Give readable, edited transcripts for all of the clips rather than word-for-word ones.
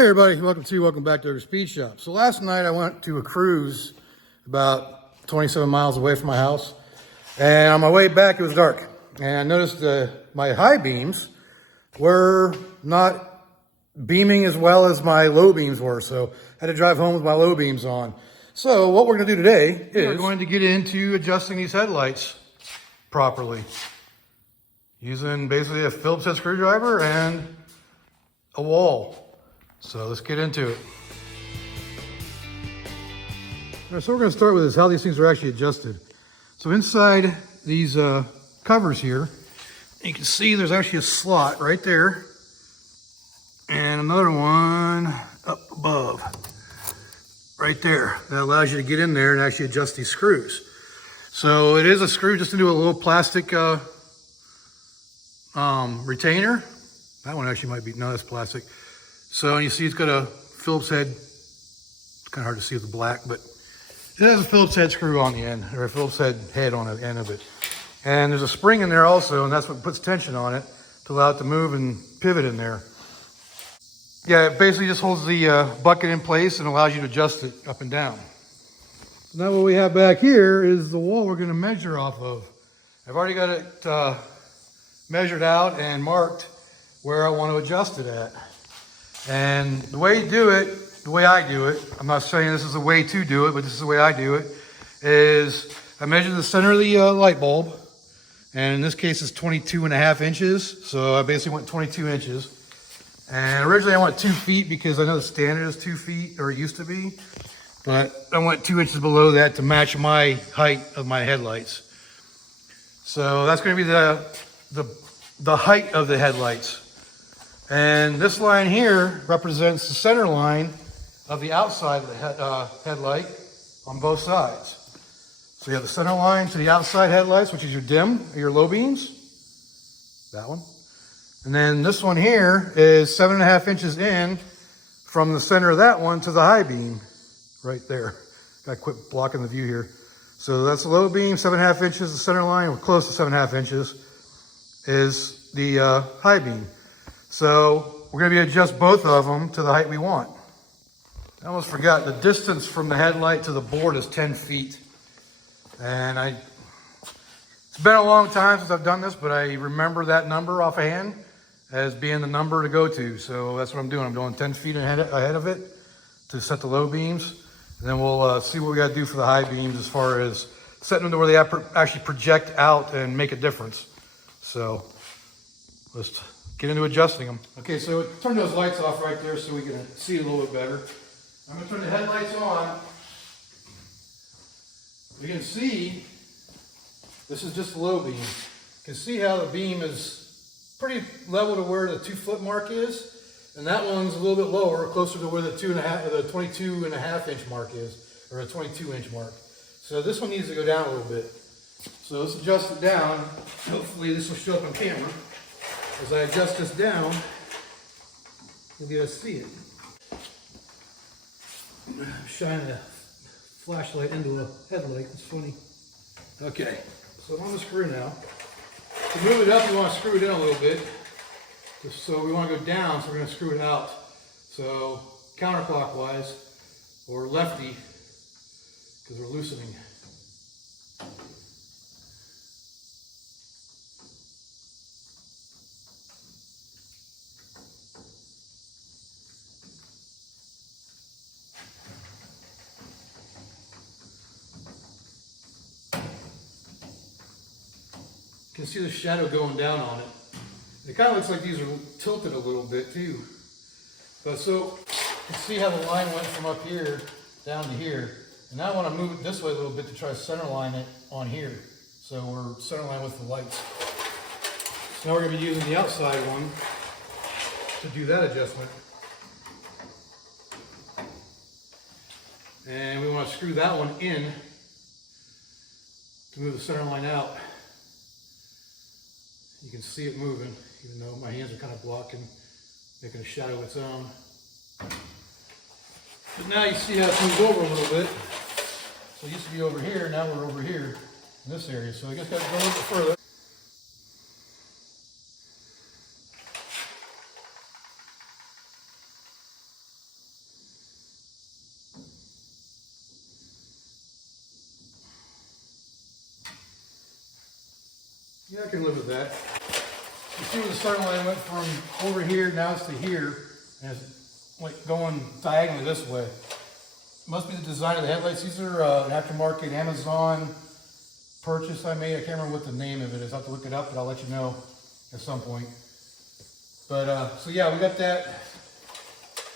Hey everybody, welcome back to the Speed Shop. So last night I went to a cruise about 27 miles away from my house, and on my way back it was dark, and I noticed my high beams were not beaming as well as my low beams were, so I had to drive home with my low beams on. So what we're going to do today is we're going to get into adjusting these headlights properly using basically a Phillips head screwdriver and a wall. So let's get into it. All right, so what we're going to start with is how these things are actually adjusted. So inside these covers here, you can see there's actually a slot right there and another one up above right there that allows you to get in there and actually adjust these screws. So it is a screw just into a little plastic retainer. That one actually might be, no, that's plastic. So you see it's got a Phillips head. It's kind of hard to see with the black, but it has a Phillips head screw on the end, or a Phillips head on the end of it. And there's a spring in there also, and that's what puts tension on it to allow it to move and pivot in there. Yeah, it basically just holds the bucket in place and allows you to adjust it up and down. Now what we have back here is the wall we're going to measure off of. I've already got it measured out and marked where I want to adjust it at. And the way you do it, the way I do it, I'm not saying this is the way to do it, but this is the way I do it, is I measure the center of the light bulb, and in this case it's 22.5 inches, so I basically went 22 inches. And originally I went 2 feet because I know the standard is 2 feet, or it used to be, but I went 2 inches below that to match my height of my headlights. So that's going to be the height of the headlights. And this line here represents the center line of the outside of the headlight on both sides. So you have the center line to the outside headlights, which is your dim, or your low beams, that one. And then this one here is 7.5 inches in from the center of that one to the high beam, right there. Got to quit blocking the view here. So that's the low beam, 7.5 inches, the center line, or close to 7.5 inches, is the high beam. So we're going to adjust both of them to the height we want. I almost forgot, the distance from the headlight to the board is 10 feet. And it's been a long time since I've done this, but I remember that number offhand as being the number to go to. So that's what I'm doing. I'm doing 10 feet ahead of it to set the low beams. And then we'll see what we got to do for the high beams as far as setting them to where they actually project out and make a difference. So let's get into adjusting them. Okay, so turn those lights off right there so we can see a little bit better. I'm going to turn the headlights on. You can see this is just the low beam. You can see how the beam is pretty level to where the 2 foot mark is, and that one's a little bit lower, closer to where the 22.5 inch mark is, or a 22 inch mark. So this one needs to go down a little bit. So let's adjust it down. Hopefully this will show up on camera. As I adjust this down, you'll be able to see it. Shine a flashlight into a headlight, it's funny. Okay, so I'm on the screw now. To move it up, you want to screw it in a little bit. So we want to go down, so we're going to screw it out. So counterclockwise, or lefty, because we're loosening. You can see the shadow going down on it. It kind of looks like these are tilted a little bit too. But so you can see how the line went from up here down to here. And now I want to move it this way a little bit to try to center line it on here. So we're center line with the lights. So now we're going to be using the outside one to do that adjustment. And we want to screw that one in to move the center line out. You can see it moving, even though my hands are kind of blocking, making a shadow of its own. But now you see how it's moved over a little bit. So it used to be over here, now we're over here in this area. So I guess got to go a little bit further. Yeah, I can live with that. You see where the center line went from over here, now it's to here, and it's like going diagonally this way. Must be the design of the headlights. These are an aftermarket Amazon purchase I made. I can't remember what the name of it is. I'll have to look it up, but I'll let you know at some point. But so yeah, we got that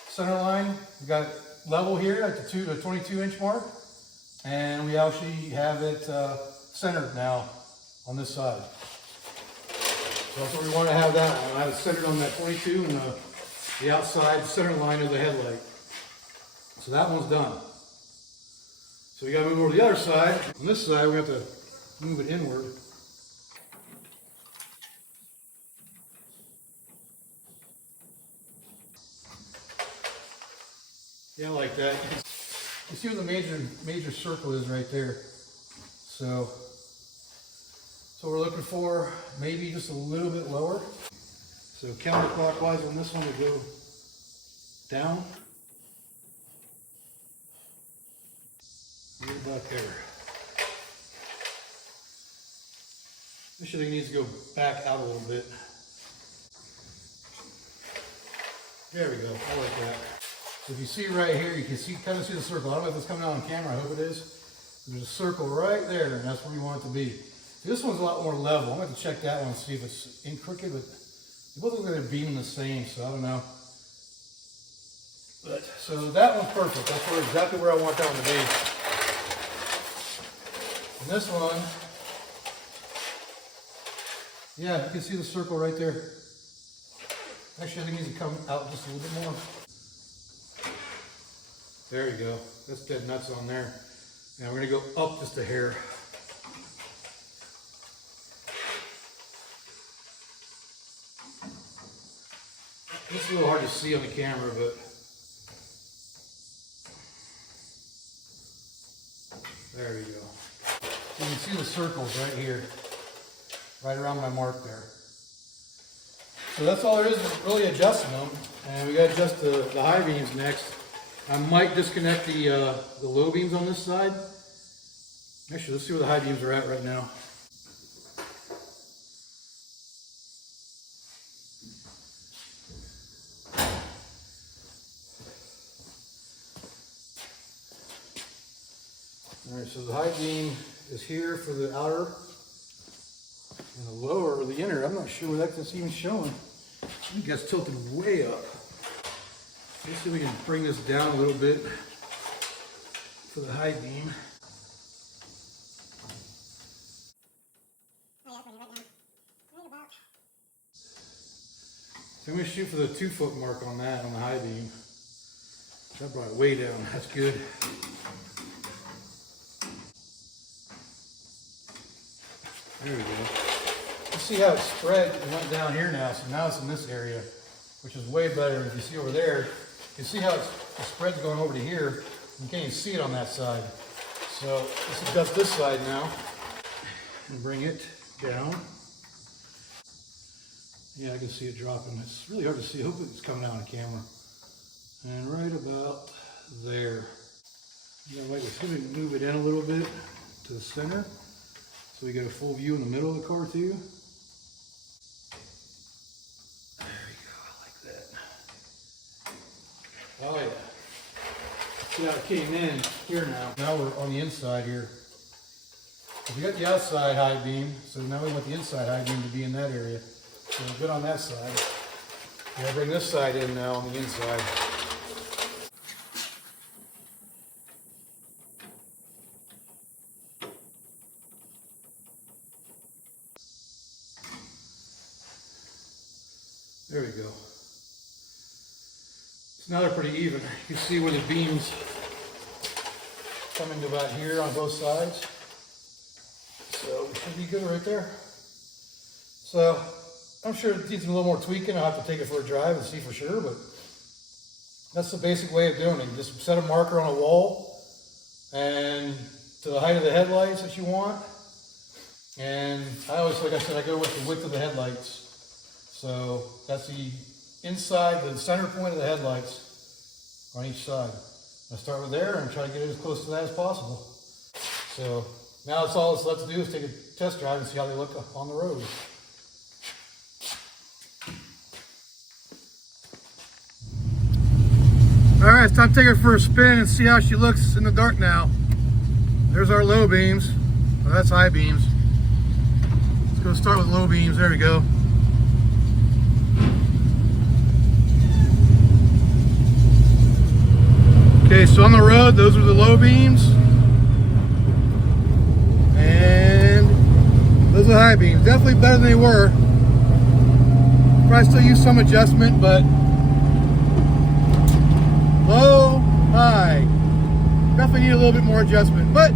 center line. We got it level here at the 22-inch mark, and we actually have it centered now on this side. So that's what we want to have that one. I have it centered on that 22 and the outside center line of the headlight. So that one's done. So we got to move over to the other side. On this side, we have to move it inward. Yeah, like that. You see where the major circle is right there. So we're looking for maybe just a little bit lower. So counterclockwise on this one, we go down. Right about there. This thing needs to go back out a little bit. There we go. I like that. So if you see right here, you can kind of see the circle. I don't know if it's coming out on camera. I hope it is. There's a circle right there, and that's where we want it to be. This one's a lot more level. I'm going to have to check that one and see if it's in crooked, but it both look like they're beaming the same, so I don't know. But so that one's perfect. That's exactly where I want that one to be. And this one, yeah, you can see the circle right there. Actually, I think it needs to come out just a little bit more. There you go. That's dead nuts on there. And we're going to go up just a hair. It's a little hard to see on the camera, but there we go. So you can see the circles right here, right around my mark there. So that's all there is really adjusting them. And we got to adjust the high beams next. I might disconnect the low beams on this side. Actually, let's see where the high beams are at right now. All right, so the high beam is here for the outer, and the lower or the inner, I'm not sure where that's even showing. I think that's tilted way up. Let's see if we can bring this down a little bit for the high beam. So I'm going to shoot for the 2-foot mark on that, on the high beam. That brought it way down. That's good. There we go. Let's see how it spread. It went down here now, so now it's in this area, which is way better. If you see over there, you can see how the spread's going over to here. You can't even see it on that side. So let's adjust this side now and bring it down. Yeah, I can see it dropping. It's really hard to see. I hope it's coming out on camera. And right about there. You know, like let's move it in a little bit to the center, so we get a full view in the middle of the car too. There we go, I like that. Oh yeah. See how it came in here now. Now we're on the inside here. We got the outside high beam, so now we want the inside high beam to be in that area. So we're good on that side. We gotta bring this side in now on the inside. There we go. So now they're pretty even. You can see where the beams come into about here on both sides. So we should be good right there. So I'm sure it needs a little more tweaking. I'll have to take it for a drive and see for sure, but that's the basic way of doing it. You just set a marker on a wall and to the height of the headlights that you want. And I always, like I said, I go with the width of the headlights. So that's the inside, the center point of the headlights on each side. I start with there and try to get it as close to that as possible. So now it's all that's left to do is take a test drive and see how they look on the road. All right, it's time to take her for a spin and see how she looks in the dark now. There's our low beams. Well, that's high beams. Let's go start with low beams. There we go. Okay, so on the road, those are the low beams. And those are the high beams. Definitely better than they were. Probably still use some adjustment, but low, high. Definitely need a little bit more adjustment, but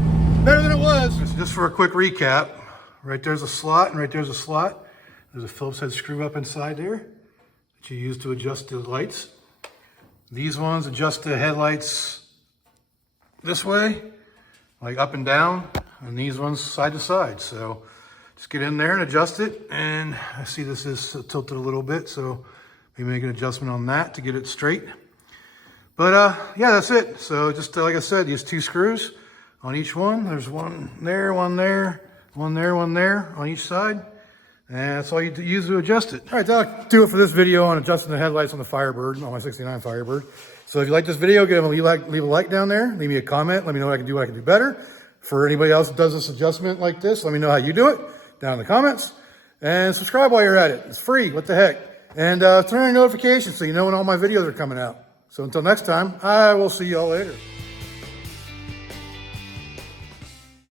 better than it was. Just for a quick recap, right there's a slot and right there's a slot. There's a Phillips head screw up inside there that you use to adjust the lights. These ones adjust the headlights this way, like up and down, and these ones side to side. So just get in there and adjust it. And I see this is tilted a little bit, so maybe make an adjustment on that to get it straight. But yeah, that's it. So just like I said, use 2 screws on each one. There's one there, one there, one there, one there on each side. And that's all you use to adjust it. All right, that'll do it for this video on adjusting the headlights on the Firebird, on my 69 Firebird. So if you like this video, leave a like down there. Leave me a comment. Let me know what I can do better. For anybody else that does this adjustment like this, let me know how you do it down in the comments. And subscribe while you're at it. It's free. What the heck? And turn on notifications so you know when all my videos are coming out. So until next time, I will see y'all later.